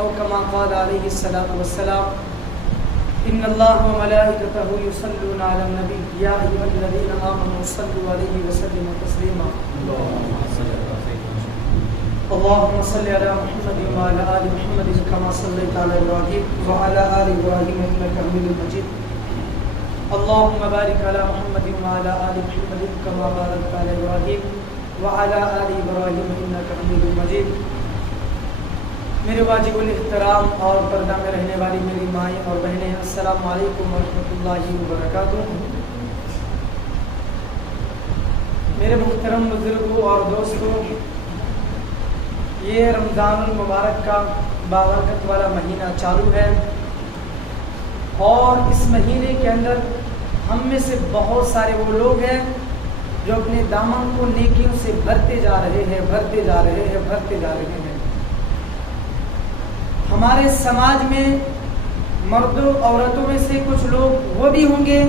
او کما قال علیہ الصلوۃ والسلام ان اللہ وملائکتہ یصلون علی النبی یا ایھا الذین آمنوا صلوا علیہ وسلموا تسلیما اللهم صل على محمد وعلى آل محمد كما صليت على إبراهيم وعلى آل إبراهيم إنك حميد مجيد اللهم بارك على محمد وعلى آل محمد كما باركت على إبراهيم وعلى آل إبراهيم إنك حميد مجيد میرے واجب الاحترام اور پردہ میں رہنے والی میری مائیں اور بہنیں، السلام علیکم ورحمۃ اللہ وبرکاتہ۔ میرے محترم بزرگوں اور دوستوں، یہ رمضان المبارک کا بابرکت والا مہینہ چالو ہے، اور اس مہینے کے اندر ہم میں سے بہت سارے وہ لوگ ہیں جو اپنے دامن کو نیکیوں سے بھرتے جا رہے ہیں۔ ہمارے سماج میں مردوں عورتوں میں سے کچھ لوگ وہ بھی ہوں گے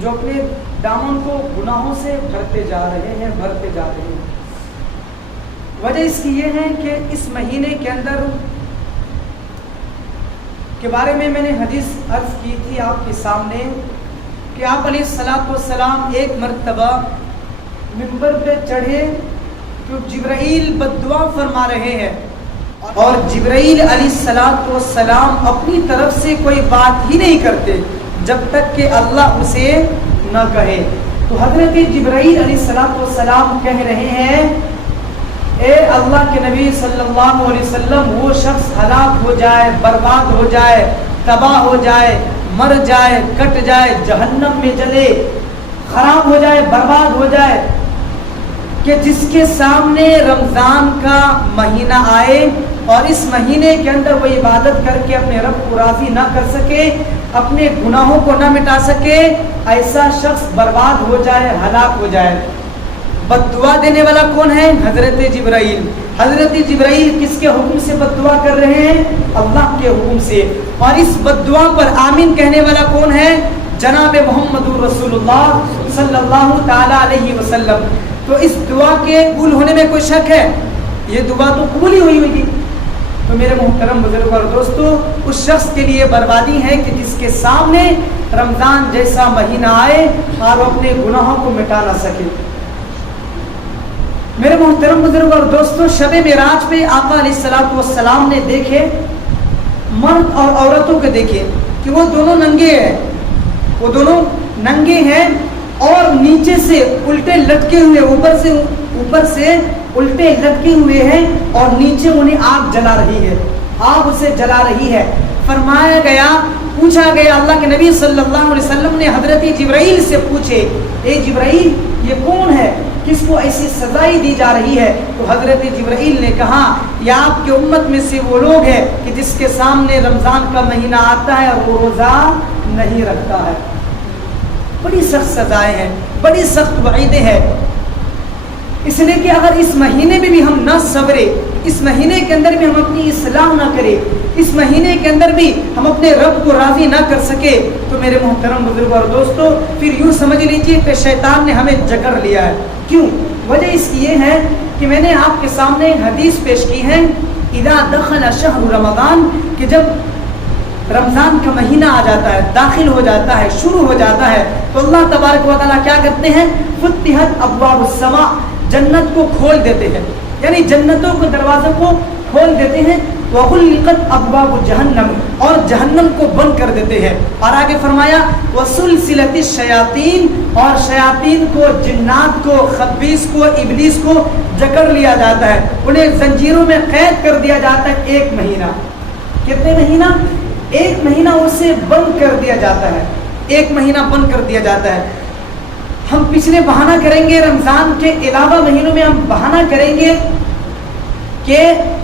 جو اپنے دامن کو گناہوں سے بھرتے جا رہے ہیں۔ وجہ اس کی یہ ہے کہ اس مہینے کے اندر کے بارے میں نے حدیث عرض کی تھی آپ کے سامنے کہ آپ علیہ الصلوۃ والسلام ایک مرتبہ منبر پہ چڑھے تو جبرائیل بددعا فرما رہے ہیں، اور جبرائیل علیہ الصلوۃ والسلام اپنی طرف سے کوئی بات ہی نہیں کرتے جب تک کہ اللہ اسے نہ کہے۔ تو حضرت جبرائیل علیہ الصلوۃ والسلام کہہ رہے ہیں، اے اللہ کے نبی صلی اللہ علیہ وسلم، وہ شخص ہلاک ہو جائے، برباد ہو جائے، تباہ ہو جائے، مر جائے، کٹ جائے، جہنم میں جلے، خراب ہو جائے، برباد ہو جائے، کہ جس کے سامنے رمضان کا مہینہ آئے اور اس مہینے کے اندر وہ عبادت کر کے اپنے رب کو راضی نہ کر سکے، اپنے گناہوں کو نہ مٹا سکے، ایسا شخص برباد ہو جائے، ہلاک ہو جائے۔ بد دعا دینے والا کون ہے؟ حضرت جبرائیل۔ حضرت جبرائیل کس کے حکم سے بد دعا کر رہے ہیں؟ اللہ کے حکم سے۔ اور اس بد دعا پر آمین کہنے والا کون ہے؟ جناب محمد رسول اللہ صلی اللہ تعالی علیہ وسلم۔ تو اس دعا کے قبول ہونے میں کوئی شک ہے؟ یہ دعا تو قبول ہی ہوئی۔ تو میرے محترم بزرگوں اور دوستوں، اس شخص کے لیے بربادی ہے کہ جس کے سامنے رمضان جیسا مہینہ آئے اور وہ اپنے گناہوں کو مٹا نہ سکے۔ میرے محترم بزرگوں اور دوستوں، شب معراج پہ آقا علیہ الصلوۃ والسلام نے دیکھے، مرد اور عورتوں کو دیکھے کہ وہ دونوں ننگے ہیں اور نیچے سے الٹے لٹکے ہوئے، اوپر سے الٹے لٹکے ہوئے ہیں، اور نیچے انہیں آگ جلا رہی ہے، آگ اسے جلا رہی ہے۔ پوچھا گیا، اللہ کے نبی صلی اللہ علیہ وسلم نے حضرت جبرائیل سے پوچھے، اے جبرائیل، یہ کون ہے؟ کس کو ایسی سزائی دی جا رہی ہے؟ تو حضرت جبرائیل نے کہا، یہ آپ کے امت میں سے وہ لوگ ہیں کہ جس کے سامنے رمضان کا مہینہ آتا ہے اور وہ روزہ نہیں رکھتا ہے۔ بڑی سخت سزائیں ہیں، بڑی سخت وعیدیں ہیں، اس لیے کہ اگر اس مہینے میں بھی ہم نہ صبرے، اس مہینے کے اندر بھی ہم اپنی اصلاح نہ کریں، اس مہینے کے اندر بھی ہم اپنے رب کو راضی نہ کر سکے، تو میرے محترم بزرگوں اور دوستوں، پھر یوں سمجھ لیجیے کہ شیطان نے ہمیں جکڑ لیا ہے۔ کیوں؟ وجہ اس کی یہ ہے کہ میں نے آپ کے سامنے حدیث پیش کی ہے، اذا دخل شہر رمضان، کہ جب رمضان کا مہینہ آ جاتا ہے، داخل ہو جاتا ہے، شروع ہو جاتا ہے، تو اللہ تبارک و تعالیٰ کیا کرتے ہیں؟ فتحت ابواب السماء، جنت کو کھول دیتے ہیں، یعنی جنتوں کے دروازوں کو کھول دیتے ہیں، وغلقت ابواب جہنم، اور جہنم کو بند کر دیتے ہیں۔ اور آگے فرمایا، وسلسلت الشیاطین، اور شیاطین کو، جنات کو، خبیث کو، ابلیس کو جکڑ لیا جاتا ہے، انہیں زنجیروں میں قید کر دیا جاتا ہے 1 مہینہ۔ کتنے مہینہ؟ 1 مہینہ اسے بند کر دیا جاتا ہے، 1 مہینہ بند کر دیا جاتا ہے۔ ہم پچھلے بہانہ کریں گے، رمضان کے علاوہ مہینوں میں ہم بہانہ کریں گے کہ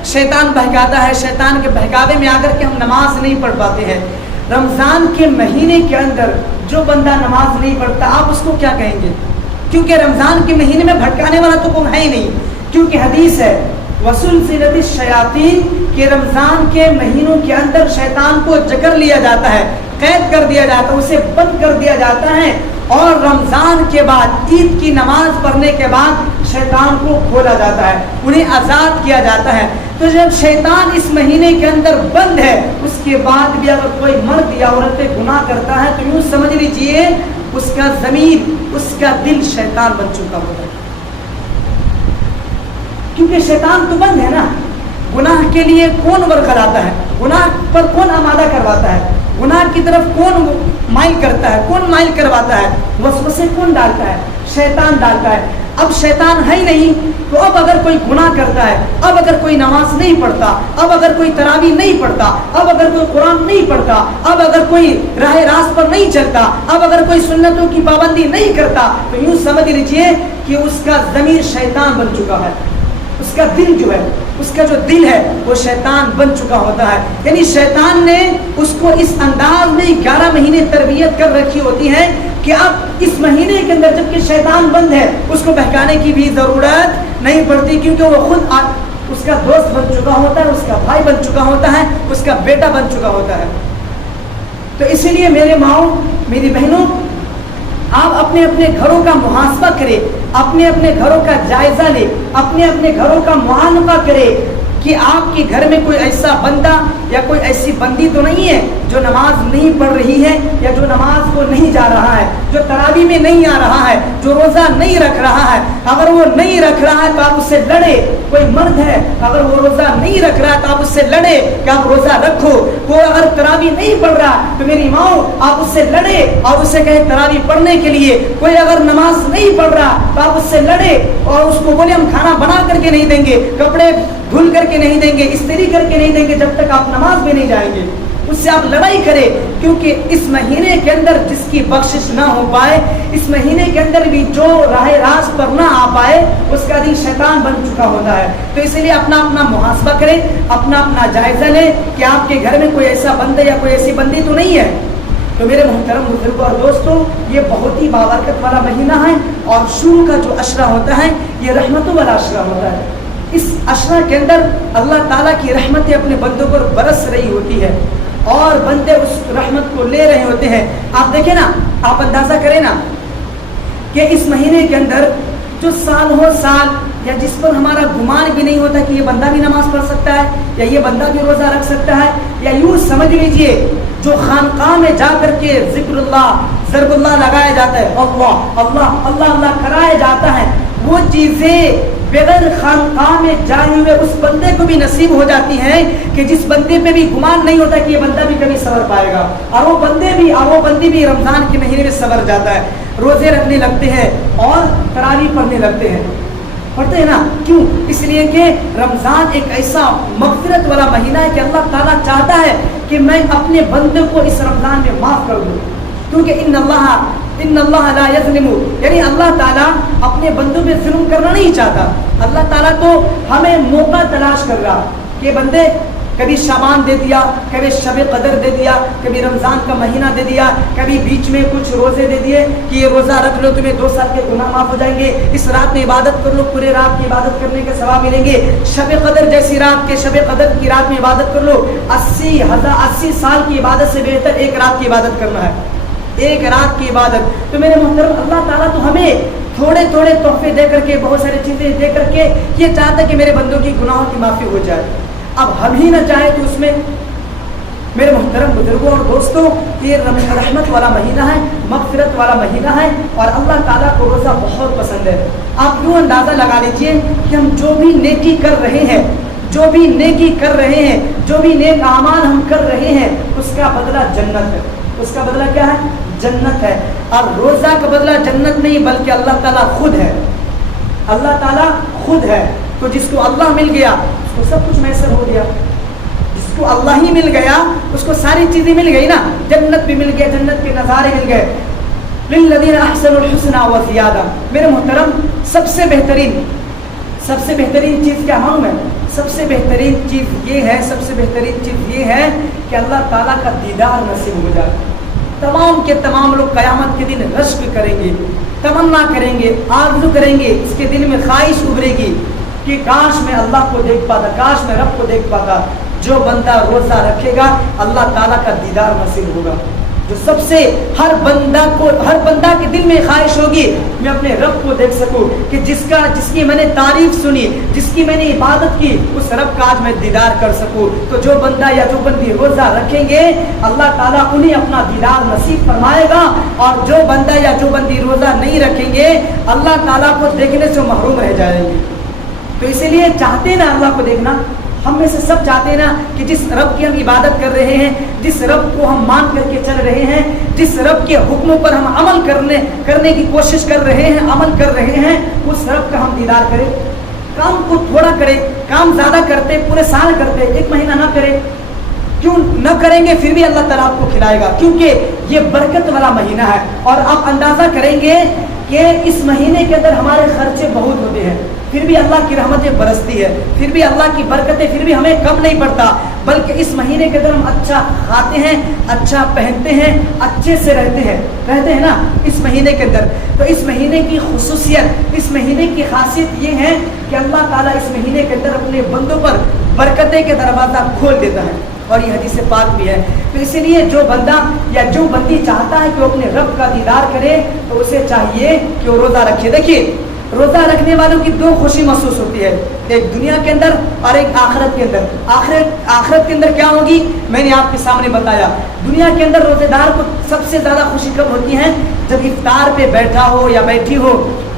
شیطان بہکاتا ہے، شیطان کے بہکاوے میں آ کر کے ہم نماز نہیں پڑھ پاتے ہیں۔ رمضان کے مہینے کے اندر جو بندہ نماز نہیں پڑھتا، آپ اس کو کیا کہیں گے؟ کیونکہ رمضان کے مہینے میں بھٹکانے والا تو کوئی ہے ہی نہیں، کیونکہ حدیث ہے وسلسلت الشیاطین، کہ رمضان کے مہینوں کے اندر شیطان کو جکڑ لیا جاتا ہے، قید کر دیا جاتا ہے، اسے بند کر دیا جاتا ہے، اور رمضان کے بعد عید کی نماز پڑھنے کے بعد شیطان کو کھولا جاتا ہے، انہیں آزاد کیا جاتا ہے۔ تو جب شیطان اس مہینے کے اندر بند ہے، اس کے بعد بھی اگر کوئی مرد یا عورت گناہ کرتا ہے تو یوں سمجھ لیجئے اس کا ضمیر، اس کا دل شیطان بن چکا ہوتا ہے، کیونکہ شیطان تو بند ہے نا۔ گناہ کے لیے کون ورگلاتا ہے، گناہ پر کون آمادہ کرواتا ہے، گناہ کی طرف کون مائل کرتا ہے، کون مائل کرواتا ہے، وسوسے کون ڈالتا ہے، شیطان ڈالتا ہے۔ اب شیطان ہے ہی نہیں تو اب اگر کوئی گناہ کرتا ہے، اب اگر کوئی نماز نہیں پڑھتا، اب اگر کوئی تراویح نہیں پڑھتا، اب اگر کوئی قرآن نہیں پڑھتا، اب اگر کوئی راہ راست پر نہیں چلتا، اب اگر کوئی سنتوں کی پابندی نہیں کرتا، تو یوں سمجھ لیجئے کہ اس کا ضمیر شیطان بن چکا ہے، اس کا دل جو ہے، اس کا جو دل ہے وہ شیطان بن چکا ہوتا ہے۔ یعنی شیطان نے اس کو اس انداز میں 11 مہینے تربیت کر رکھی ہوتی ہے کہ اب اس مہینے کے اندر جبکہ شیطان بند ہے، اس کو بہکانے کی بھی ضرورت نہیں پڑتی، کیونکہ وہ خود اس کا دوست بن چکا ہوتا ہے، اس کا بھائی بن چکا ہوتا ہے، اس کا بیٹا بن چکا ہوتا ہے۔ تو اسی لیے میرے ماؤں، میری بہنوں، آپ اپنے اپنے گھروں کا محاسبہ کریں، اپنے اپنے گھروں کا جائزہ لیں، اپنے اپنے گھروں کا معائنہ کریں کہ آپ کے گھر میں کوئی ایسا بندہ یا کوئی ایسی بندی تو نہیں ہے جو نماز نہیں پڑھ رہی ہے یا جو نماز کو نہیں جا رہا ہے، جو تراویح میں نہیں آ رہا ہے، جو روزہ نہیں رکھ رہا ہے۔ اگر وہ نہیں رکھ رہا ہے تو آپ اس سے لڑے۔ کوئی مرد ہے اگر وہ روزہ نہیں رکھ رہا ہے تو آپ اس سے لڑے کہ آپ روزہ رکھو۔ کوئی اگر تراویح نہیں پڑھ رہا تو میری ماں آپ اس سے لڑے اور اس سے کہیں تراویح پڑھنے کے لیے۔ کوئی اگر نماز نہیں پڑھ رہا تو آپ اس سے لڑے اور اس کو بولے ہم کھانا بنا کر کے نہیں دیں گے، کپڑے دھل کر کے نہیں دیں گے، استری کر کے نہیں دیں گے جب تک آپ نماز میں نہیں جائیں گے۔ اس سے آپ لڑائی کرے، کیونکہ اس مہینے کے اندر جس کی بخشش نہ ہو پائے، اس مہینے کے اندر بھی جو راہ راست پر نہ آ پائے، اس کا دل شیطان بن چکا ہوتا ہے۔ تو اسی لیے اپنا اپنا محاسبہ کریں، اپنا اپنا جائزہ لیں کہ آپ کے گھر میں کوئی ایسا بندہ یا کوئی ایسی بندی تو نہیں ہے۔ تو میرے محترم بزرگوں اور دوستوں، یہ بہت ہی بابرکت والا مہینہ ہے اور شروع کا جو عشرہ ہوتا ہے یہ رحمتوں والا عشرہ ہوتا ہے۔ اس عشرہ کے اندر اللہ تعالیٰ کی رحمتیں اپنے بندوں پر برس رہی ہوتی ہے اور بندے اس رحمت کو لے رہے ہوتے ہیں۔ آپ دیکھیں نا، آپ اندازہ کریں نا کہ اس مہینے کے اندر جو سال ہو سال یا جس پر ہمارا گمان بھی نہیں ہوتا کہ یہ بندہ بھی نماز پڑھ سکتا ہے یا یہ بندہ بھی روزہ رکھ سکتا ہے، یا یوں سمجھ لیجئے جو خانقاہ میں جا کر کے ذکر اللہ، ضرب اللہ لگایا جاتا ہے، اللہ اللہ اللہ اللہ کرایا جاتا ہے، وہ چیزیں بغیر خانقاہ میں جائے ہوئے اس بندے کو بھی نصیب ہو جاتی ہیں کہ جس بندے پہ بھی گمان نہیں ہوتا کہ یہ بندہ بھی کبھی صبر پائے گا، اور وہ بندی بھی رمضان کے مہینے میں صبر جاتا ہے، روزے رکھنے لگتے ہیں اور تراویح پڑھنے لگتے ہیں۔ پڑھتے ہیں نا، کیوں؟ اس لیے کہ رمضان ایک ایسا مغفرت والا مہینہ ہے کہ اللہ تعالیٰ چاہتا ہے کہ میں اپنے بندے کو اس رمضان میں معاف کر دوں، کیونکہ ان اللہ لا یظلم، یعنی اللہ تعالیٰ اپنے بندوں پہ ظلم کرنا نہیں چاہتا۔ اللہ تعالیٰ تو ہمیں موقع تلاش کر رہا کہ بندے کبھی شعبان دے دیا، کبھی شب قدر دے دیا، کبھی رمضان کا مہینہ دے دیا، کبھی بیچ میں کچھ روزے دے دیے کہ یہ روزہ رکھ لو تمہیں 2 سال کے گناہ معاف ہو جائیں گے، اس رات میں عبادت کر لو پورے رات کی عبادت کرنے کے ثواب ملیں گے، شب قدر جیسی رات کے شب قدر کی رات میں عبادت کر لو، 80 سال کی عبادت سے بہتر ایک رات کی عبادت کرنا ہے، ایک رات کی عبادت۔ تو میرے محترم، اللہ تعالیٰ تو ہمیں تھوڑے تھوڑے تحفے دے کر کے، بہت ساری چیزیں دے کر کے یہ چاہتا ہے کہ میرے بندوں کی گناہوں کی معافی ہو جائے۔ اب ہم ہی نہ چاہیں تو اس میں میرے محترم بزرگوں اور دوستوں، یہ رحمت والا مہینہ ہے، مغفرت والا مہینہ ہے اور اللہ تعالیٰ کو روزہ بہت پسند ہے۔ آپ یوں اندازہ لگا لیجئے کہ ہم جو بھی نیکی کر رہے ہیں، جو بھی نیکی کر رہے ہیں، جو بھی نیک اعمال ہم کر رہے ہیں، اس کا بدلہ جنت ہے۔ اس کا بدلہ کیا ہے؟ جنت ہے۔ اور روزہ کا بدلہ جنت نہیں بلکہ اللہ تعالیٰ خود ہے۔ اللہ تعالیٰ خود ہے۔ تو جس کو اللہ مل گیا اس کو سب کچھ میسر ہو گیا، جس کو اللہ ہی مل گیا اس کو ساری چیزیں مل گئی نا، جنت بھی مل گیا، جنت کے نظارے مل گئے۔ للذین احسنوا الحسنى وزیادہ۔ میرے محترم، سب سے بہترین چیز کیا معلوم ہے؟ سب سے بہترین چیز یہ ہے کہ اللہ تعالیٰ کا دیدار نصیب ہو جائے۔ تمام کے تمام لوگ قیامت کے دن رشک کریں گے، تمنا کریں گے، آرزو کریں گے، اس کے دل میں خواہش ابھرے گی کہ کاش میں اللہ کو دیکھ پاتا، کاش میں رب کو دیکھ پاتا۔ جو بندہ روزہ رکھے گا اللہ تعالیٰ کا دیدار نصیب ہوگا۔ جو سب سے ہر بندہ کے دل میں خواہش ہوگی میں اپنے رب کو دیکھ سکوں کہ جس کی میں نے تعریف سنی، جس کی میں نے عبادت کی، اس رب کا آج میں دیدار کر سکوں۔ تو جو بندہ یا جو بندی روزہ رکھیں گے اللہ تعالیٰ انہیں اپنا دیدار نصیب فرمائے گا، اور جو بندہ یا جو بندی روزہ نہیں رکھیں گے اللہ تعالیٰ کو دیکھنے سے محروم رہ جائیں گے۔ تو اسی لیے چاہتے ہیں نا اللہ کو دیکھنا، ہم میں سے سب چاہتے ہیں نا کہ جس رب کی ہم عبادت کر رہے ہیں، جس رب کو ہم مان کر کے چل رہے ہیں، جس رب کے حکموں پر ہم عمل کرنے کی کوشش کر رہے ہیں، عمل کر رہے ہیں، اس رب کا ہم دیدار کریں۔ کام کو تھوڑا کریں، کام زیادہ کرتے پورے سال کرتے، ایک مہینہ نہ کریں، کیوں نہ کریں گے پھر بھی اللہ تعالیٰ آپ کو کھلائے گا، کیونکہ یہ برکت والا مہینہ ہے۔ اور آپ اندازہ کریں گے کہ اس مہینے کے اندر ہمارے خرچے بہت ہوتے ہیں، پھر بھی اللہ کی رحمتیں برستی ہے، پھر بھی اللہ کی برکتیں پھر بھی ہمیں کم نہیں پڑتا، بلکہ اس مہینے کے اندر ہم اچھا کھاتے ہیں، اچھا پہنتے ہیں، اچھے سے رہتے ہیں نا اس مہینے کے اندر۔ تو اس مہینے کی خصوصیت، اس مہینے کی خاصیت یہ ہے کہ اللہ تعالیٰ اس مہینے کے اندر اپنے بندوں پر برکتیں کے دروازہ کھول دیتا ہے، اور یہ حدیث پاک بھی ہے۔ تو اسی لیے جو بندہ یا جو بندی چاہتا ہے کہ وہ اپنے رب کا دیدار کرے تو اسے چاہیے کہ وہ روزہ رکھے۔ دیکھیے روزہ رکھنے والوں کی دو خوشی محسوس ہوتی ہے، ایک دنیا کے اندر اور ایک آخرت کے اندر۔ آخرت کے اندر کیا ہوگی میں نے آپ کے سامنے بتایا۔ دنیا کے اندر روزے دار کو سب سے زیادہ خوشی کب ہوتی ہے؟ جب افطار پہ بیٹھا ہو یا بیٹھی ہو،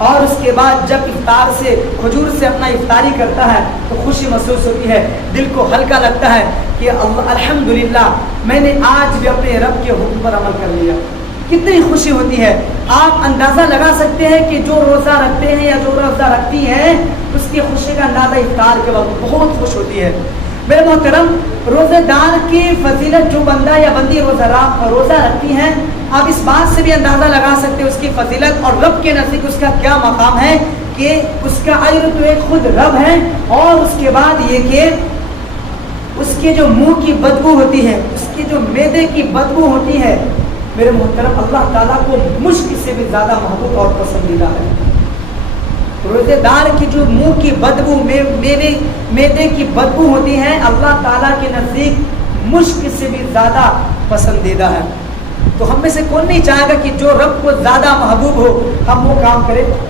اور اس کے بعد جب افطار سے کھجور سے اپنا افطاری کرتا ہے تو خوشی محسوس ہوتی ہے، دل کو ہلکا لگتا ہے کہ الحمدللہ میں نے آج بھی اپنے رب کے حکم پر عمل کر لیا۔ کتنی خوشی ہوتی ہے۔ آپ اندازہ لگا سکتے ہیں کہ جو روزہ رکھتے ہیں یا جو روزہ رکھتی ہیں اس کی خوشی کا اندازہ افطار کے وقت بہت خوش ہوتی ہے۔ میرے محترم، روزے دار کی فضیلت، جو بندہ یا بندی روزہ رکھتی ہیں، آپ اس بات سے بھی اندازہ لگا سکتے ہیں اس کی فضیلت اور رب کے نزدیک اس کا کیا مقام ہے، کہ اس کا اجر تو ایک خود رب ہے، اور اس کے بعد یہ کہ اس کے جو منہ کی بدبو ہوتی ہے، اس کی جو معدے کی بدبو ہوتی ہے، میرے محترم اللہ تعالیٰ کو مشک سے بھی زیادہ محبوب اور پسندیدہ ہے۔ روزے دار کی جو منہ کی بدبو، معدے کی بدبو ہوتی ہے، اللہ تعالیٰ کے نزدیک مشک سے بھی زیادہ پسندیدہ ہے۔ تو ہم میں سے کون نہیں چاہے گا کہ جو رب کو زیادہ محبوب ہو ہم وہ کام کریں گے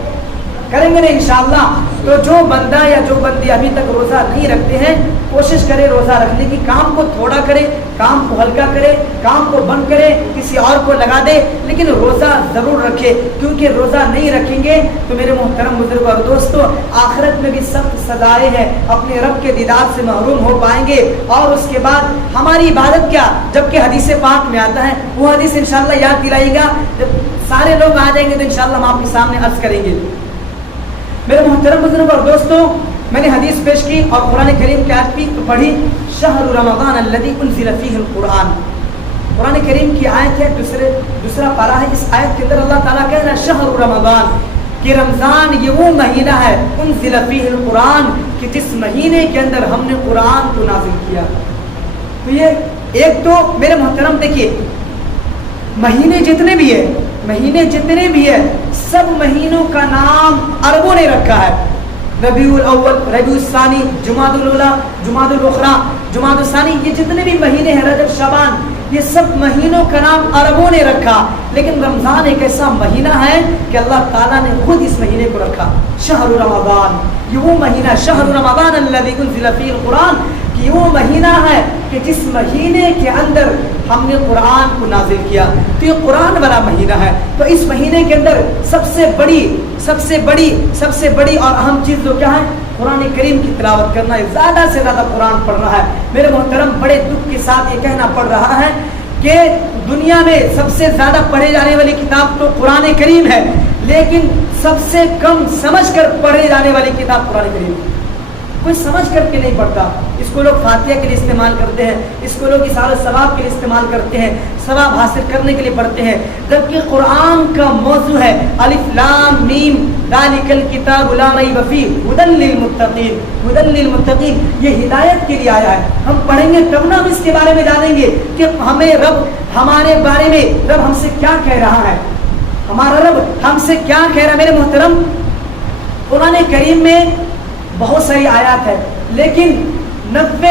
نا انشاءاللہ۔ تو جو بندہ یا جو بندی ابھی تک روزہ نہیں رکھتے ہیں کوشش کرے روزہ رکھنے کی، کام کو تھوڑا کرے، کام کو ہلکا کرے، کام کو بند کرے، کسی اور کو لگا دے، لیکن روزہ ضرور رکھے، کیونکہ روزہ نہیں رکھیں گے تو میرے محترم بزرگ اور دوستو آخرت میں بھی سخت سزائیں ہیں، اپنے رب کے دیدار سے محروم ہو پائیں گے۔ اور اس کے بعد ہماری عبادت کیا، جبکہ حدیث پاک میں آتا ہے، وہ حدیث انشاءاللہ یاد دلائیے گا، جب سارے لوگ آ جائیں گے تو انشاءاللہ ہم آپ کے سامنے عرض کریں گے۔ میرے محترم بزرگ اور دوستو، میں نے حدیث پیش کی اور قرآن کریم کی آیت بھی پڑھی، شہر رمضان الذی انزل فیہ القرآن۔ قرآن کریم کی آیت ہے، دوسرا پارہ ہے، اس آیت کے اندر اللہ تعالیٰ کہہ رہا ہے شہر رمضان، کہ رمضان یہ وہ مہینہ ہے، انزل فیہ القرآن، کہ جس مہینے کے اندر ہم نے قرآن کو نازل کیا۔ تو یہ ایک تو میرے محترم دیکھیے مہینے جتنے بھی ہیں سب مہینوں کا نام عربوں نے رکھا ہے، ربیع الاول، ربیع الثانی، جمادی الاولیٰ، جمادی الاخری، جمادی الثانی، یہ جتنے بھی مہینے ہیں، رجب، شعبان، یہ سب مہینوں کا نام عربوں نے رکھا، لیکن رمضان ایک ایسا مہینہ ہے کہ اللہ تعالیٰ نے خود اس مہینے کو رکھا، شہر رمضان، یہ وہ مہینہ، شہر رمضان الذی انزل فیہ القرآن، کہ یہ وہ مہینہ ہے کہ جس مہینے کے اندر ہم نے قرآن کو نازل کیا۔ تو یہ قرآن والا مہینہ ہے، تو اس مہینے کے اندر سب سے بڑی اور اہم چیز جو کیا ہے، قرآن کریم کی تلاوت کرنا ہے، زیادہ سے زیادہ قرآن پڑھنا ہے۔ میرے محترم بڑے دکھ کے ساتھ یہ کہنا پڑ رہا ہے کہ دنیا میں سب سے زیادہ پڑھے جانے والی کتاب تو قرآن کریم ہے، لیکن سب سے کم سمجھ کر پڑھے جانے والی کتاب قرآن کریم ہے۔ کوئی سمجھ کر کے نہیں پڑھتا، اس کو لوگ فاتحہ کے لیے استعمال کرتے ہیں، اس کو لوگ اثار ثواب کے لیے استعمال کرتے ہیں، ثواب حاصل کرنے کے لیے پڑھتے ہیں، جبکہ قرآن کا موضوع ہے الف لام میم ذالک الکتاب لا ریب فیہ ھدی للمتقین، ھدی للمتقین، یہ ہدایت کے لیے آیا ہے۔ ہم پڑھیں گے تب نہ ہم اس کے بارے میں جانیں گے کہ ہمیں رب، ہمارے بارے میں رب ہم سے کیا کہہ رہا ہے، ہمارا رب ہم سے کیا کہہ رہا ہے۔ میرے محترم قرآن کریم میں بہت ساری آیات ہے، لیکن 90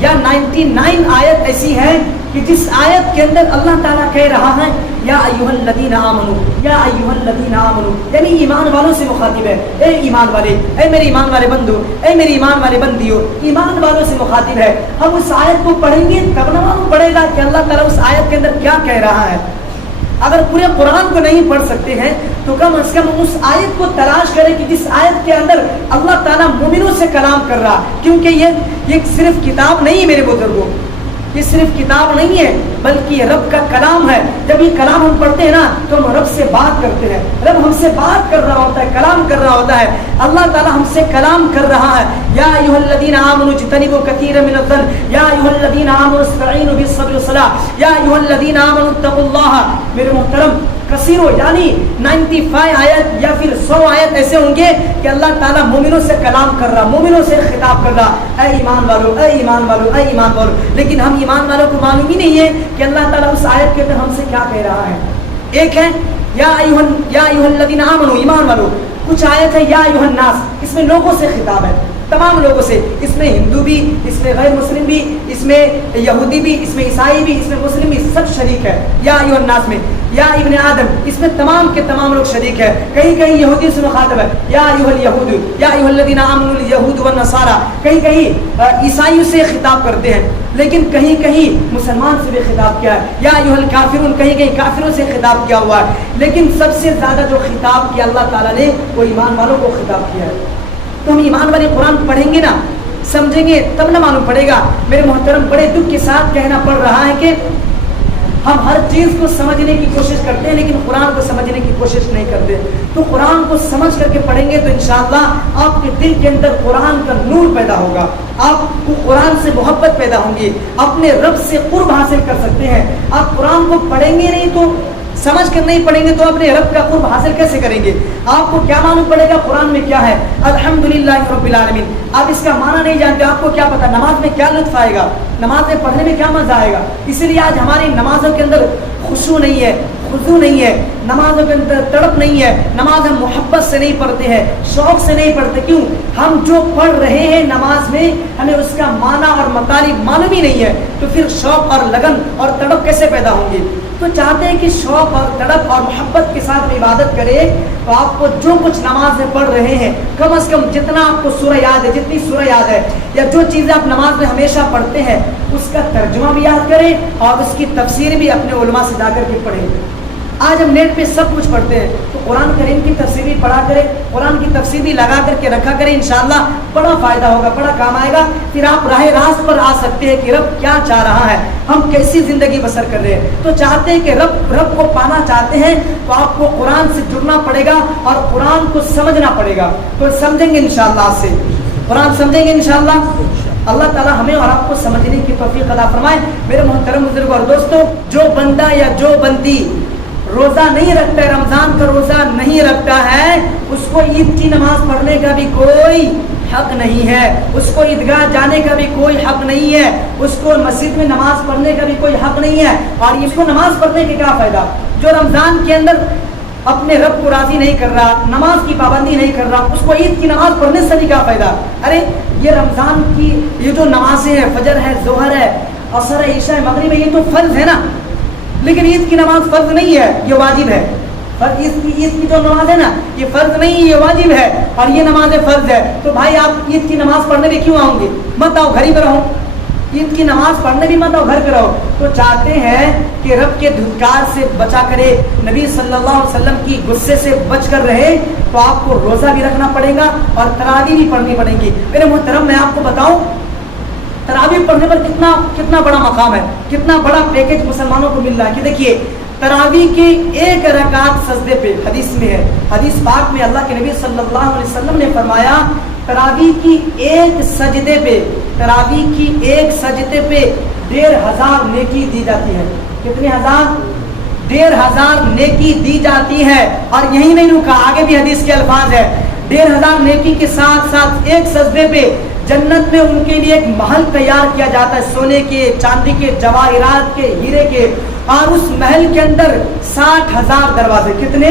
یا 99 آیت ایسی ہیں کہ جس آیت کے اندر اللہ تعالیٰ کہہ رہا ہے یا ایھا الذین آمنو، یعنی ایمان والوں سے مخاطب ہے، اے ایمان والے، اے میرے ایمان والے بندو، اے میرے ایمان والے بندیو، ایمان والوں سے مخاطب ہے۔ ہم اس آیت کو پڑھیں گے تب نہ معلوم پڑے گا کہ اللہ تعالیٰ اس آیت کے اندر کیا کہہ رہا ہے۔ اگر پورے قرآن کو نہیں پڑھ سکتے ہیں تو کم از کم اس آیت کو تلاش کریں کہ جس آیت کے اندر اللہ تعالیٰ مومنوں سے کلام کر رہا، کیونکہ یہ صرف کتاب نہیں ہے میرے بزرگوں، یہ صرف کتاب نہیں ہے بلکہ یہ رب کا کلام ہے۔ جب یہ کلام ہم پڑھتے ہیں نا تو ہم رب سے بات کرتے ہیں، رب ہم سے بات کر رہا ہوتا ہے، کلام کر رہا ہوتا ہے، اللہ تعالیٰ ہم سے کلام کر رہا ہے۔ یا ایھا الذین آمنوا اجتنبوا کثیرا من الظن یا ایھا الذین آمنوا استعینوا بالصبر والصلاۃ یا ایھا الذین آمنوا اتقوا اللہ۔ میرے محترم کثیروں یعنی 95 آیت یا پھر 100 آیت ایسے ہوں گے کہ اللہ تعالیٰ مومنوں سے کلام کر رہا، مومنوں سے خطاب کر رہا، اے ایمان والو، اے ایمان والو، اے ایمان والو۔ لیکن ہم ایمان والوں کو معلوم ہی نہیں ہے کہ اللہ تعالیٰ اس آیت کے اندر ہم سے کیا کہہ رہا ہے۔ ایک ہے یا ایھا الذین آمنوا، ایمان والو، کچھ آیت ہے یا ایھا الناس، اس میں لوگوں سے خطاب ہے، تمام لوگوں سے، اس میں ہندو بھی، اس میں غیر مسلم بھی، اس میں یہودی بھی، اس میں عیسائی بھی، اس میں مسلم بھی، سب شریک ہے یا ایھا الناس میں۔ یا ابن آدم، اس میں تمام کے تمام لوگ شریک ہے۔ کہیں کہیں یہودی سے مخاطب ہے یا ایھا الیہود یا ایھا الذین آمنوا الیہود والنصارى، کہیں کہیں عیسائیوں سے خطاب کرتے ہیں، لیکن کہیں کہیں مسلمان سے بھی خطاب کیا ہے یا ایھا الکافرون، کہیں کہیں کافروں سے خطاب کیا ہوا ہے، لیکن سب سے زیادہ جو خطاب کیا اللہ تعالیٰ نے وہ ایمان والوں کو خطاب کیا ہے۔ تو ہم ایمان والے قرآن پڑھیں گے نا، سمجھیں گے تب نہ معلوم پڑے گا۔ میرے محترم بڑے دکھ کے ساتھ کہنا پڑ رہا ہے کہ ہم ہر چیز کو سمجھنے کی کوشش کرتے ہیں لیکن قرآن کو سمجھنے کی کوشش نہیں کرتے۔ تو قرآن کو سمجھ کر کے پڑھیں گے تو انشاءاللہ آپ کے دل کے اندر قرآن کا نور پیدا ہوگا، آپ کو قرآن سے محبت پیدا ہوگی، اپنے رب سے قرب حاصل کر سکتے ہیں۔ آپ قرآن کو پڑھیں گے نہیں تو سمجھ کر نہیں پڑھیں گے تو اپنے رب کا قرب حاصل کیسے کریں گے؟ آپ کو کیا معلوم پڑے گا قرآن میں کیا ہے؟ الحمدللہ رب العالمین، آپ اس کا معنی نہیں جانتے، آپ کو کیا پتا نماز میں کیا لطف آئے گا، نماز میں پڑھنے میں کیا مزہ آئے گا۔ اسی لیے آج ہماری نمازوں کے اندر خشوع نہیں ہے، خضوع نہیں ہے، نمازوں کے اندر تڑپ نہیں ہے، نماز ہم محبت سے نہیں پڑھتے ہیں، شوق سے نہیں پڑھتے۔ کیوں؟ ہم جو پڑھ رہے ہیں نماز میں ہمیں اس کا معنی اور مطالب معلوم ہی نہیں ہے، تو پھر شوق اور لگن اور تڑپ کیسے پیدا ہوں گی؟ تو چاہتے ہیں کہ شوق اور تڑپ اور محبت کے ساتھ عبادت کرے تو آپ کو جو کچھ نماز میں پڑھ رہے ہیں کم از کم جتنا آپ کو سورہ یاد ہے، جتنی سورہ یاد ہے یا جو چیزیں آپ نماز میں ہمیشہ پڑھتے ہیں اس کا ترجمہ بھی یاد کریں اور اس کی تفسیر بھی اپنے علماء سے جا کر کے پڑھیں۔ آج ہم نیٹ پہ سب کچھ پڑھتے ہیں تو قرآن کریم کی تفسیر بھی پڑھا کریں، قرآن کی تفسیر بھی لگا کر کے رکھا کریں، انشاءاللہ بڑا فائدہ ہوگا، بڑا کام آئے گا۔ پھر آپ راہ راست پر آ سکتے ہیں کہ رب کیا چاہ رہا ہے، ہم کیسی زندگی بسر کر رہے ہیں۔ تو چاہتے ہیں کہ رب کو پانا چاہتے ہیں تو آپ کو قرآن سے جڑنا پڑے گا اور قرآن کو سمجھنا پڑے گا، تو سمجھیں گے انشاءاللہ آج سے قرآن سمجھیں گے انشاءاللہ۔ اللہ تعالیٰ ہمیں اور آپ کو سمجھنے کی توفیق عطا فرمائے۔ میرے محترم بزرگوں اور دوستوں، جو بندہ یا جو بندی روزہ نہیں رکھتا ہے، رمضان کا روزہ نہیں رکھتا ہے، اس کو عید کی نماز پڑھنے کا بھی کوئی حق نہیں ہے، اس کو عیدگاہ جانے کا بھی کوئی حق نہیں ہے، اس کو مسجد میں نماز پڑھنے کا بھی کوئی حق نہیں ہے۔ اور اس کو نماز پڑھنے کے کیا فائدہ؟ جو رمضان کے اندر اپنے رب کو راضی نہیں کر رہا، نماز کی پابندی نہیں کر رہا، اس کو عید کی نماز پڑھنے سے بھی کیا فائدہ؟ ارے یہ رمضان کی یہ جو نمازیں ہیں، فجر ہے، ظہر ہے، عصر ہے، عشاء ہے، مغرب ہے، یہ تو فرض ہے نا، لیکن عید کی نماز فرض نہیں ہے، یہ واجب ہے۔ عید کی جو نماز ہے نا یہ فرض نہیں ہے، یہ واجب ہے، اور یہ نماز فرض ہے۔ تو بھائی آپ عید کی نماز پڑھنے بھی کیوں آؤ گے؟ مت آؤ، گھر ہی پہ رہو، عید کی نماز پڑھنے بھی مت آؤ، گھر پہ رہو۔ تو چاہتے ہیں کہ رب کے دھتکار سے بچا کرے، نبی صلی اللہ علیہ وسلم کی غصے سے بچ کر رہے تو آپ کو روزہ بھی رکھنا پڑے گا اور تراویح بھی پڑھنی پڑے گی۔ میرے محترم میں آپ کو بتاؤں تراویح پڑھنے پر کتنا بڑا مقام ہے، کتنا بڑا پیکج مسلمانوں کو مل رہا ہے کہ دیکھیے تراویح کے ایک رکعت سجدے پہ، حدیث میں ہے، حدیث پاک میں اللہ کے نبی صلی اللہ علیہ وسلم نے فرمایا تراویح کی ایک سجدے پہ، تراویح کی ایک سجدے پہ 1500 نیکی دی جاتی ہے۔ کتنے ہزار؟ 1500 نیکی دی جاتی ہے۔ اور یہی نہیں رکا، آگے بھی حدیث کے الفاظ ہے، 1500 نیکی کے ساتھ ساتھ ایک سجدے پہ جنت میں ان کے لیے ایک محل تیار کیا جاتا ہے، سونے کے، چاندی کے، جواہرات کے، ہیرے کے، اور اس محل کے اندر 60,000 دروازے۔ کتنے؟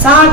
60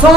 100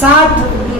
60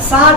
60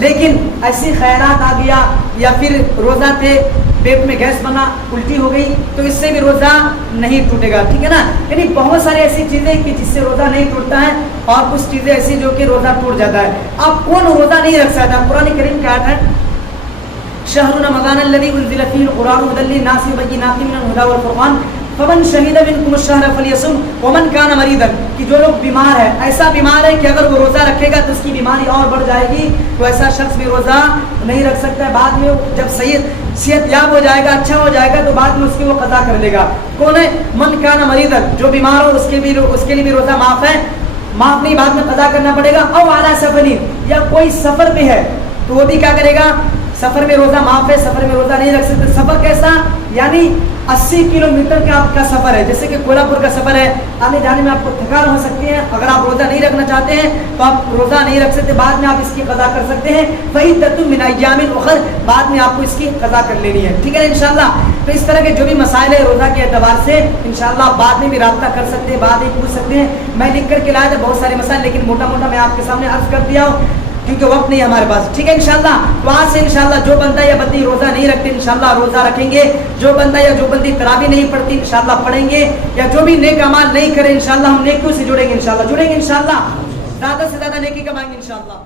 لیکن ایسی خیرات آ گیا یا پھر روزہ تھے پیٹ میں گیس بنا الٹی ہو گئی تو اس سے بھی روزہ نہیں ٹوٹے گا, ٹھیک ہے نا. یعنی بہت ساری ایسی چیزیں کہ جس سے روزہ نہیں ٹوٹتا ہے اور کچھ چیزیں ایسی جو کہ روزہ ٹوٹ جاتا ہے. اب کون روزہ نہیں رکھ سکتا؟ قرآن کریم کا آیت ہے شہر رمضان الذی انزل فیہ القرآن ھدی للناس وبینات من الھدی والفرقان فمن شہد منکم الشہر فلیصم ومن کان مریضا, کہ جو لوگ بیمار ہے, ایسا بیمار ہے کہ اگر وہ روزہ رکھے گا تو اس کی بیماری اور بڑھ جائے گی, تو ایسا شخص بھی روزہ نہیں رکھ سکتا ہے. بعد میں جب صحت یاب ہو جائے گا, اچھا ہو جائے گا, تو بعد میں اس کی وہ قضا کر لے گا. کون ہے؟ من کان مریضا, جو بیمار ہو اس کے لیے بھی روزہ معاف ہے, معاف نہیں, بعد میں قضا کرنا پڑے گا. او علی سفر, یا کوئی سفر میں ہے تو وہ بھی کیا کرے گا؟ سفر میں روزہ معاف ہے, سفر میں روزہ نہیں رکھ سکتے. سفر کیسا؟ یعنی 80 کلومیٹر کا آپ کا سفر ہے, جیسے کہ کولہاپور کا سفر ہے, آنے جانے میں آپ کو تھکان ہو سکتی ہے. اگر آپ روزہ نہیں رکھنا چاہتے ہیں تو آپ روزہ نہیں رکھ سکتے, بعد میں آپ اس کی قضا کر سکتے ہیں. فعدۃ من ایام اخر, بعد میں آپ کو اس کی قضا کر لینی ہے, ٹھیک ہے انشاءاللہ. تو اس طرح کے جو بھی مسائل ہے روزہ کے اعتبار سے انشاءاللہ بعد میں بھی رابطہ کر سکتے ہیں, بعد میں پوچھ سکتے ہیں. میں لکھ کر کے لایا تھا بہت سارے مسائل, لیکن موٹا موٹا میں آپ کے سامنے عرض کر دیا ہوں کیونکہ وقت نہیں ہے ہمارے پاس, ٹھیک ہے انشاءاللہ. تو آج سے انشاءاللہ جو بندہ یا بندی روزہ نہیں رکھتے انشاءاللہ روزہ رکھیں گے, جو بندہ یا جو بندی تراویح نہیں پڑھتی انشاءاللہ پڑھیں گے, یا جو بھی نیک اعمال نہیں کرے انشاءاللہ ہم نیکیوں سے جڑیں گے, انشاءاللہ زیادہ سے زیادہ نیکی کمائیں گے انشاءاللہ.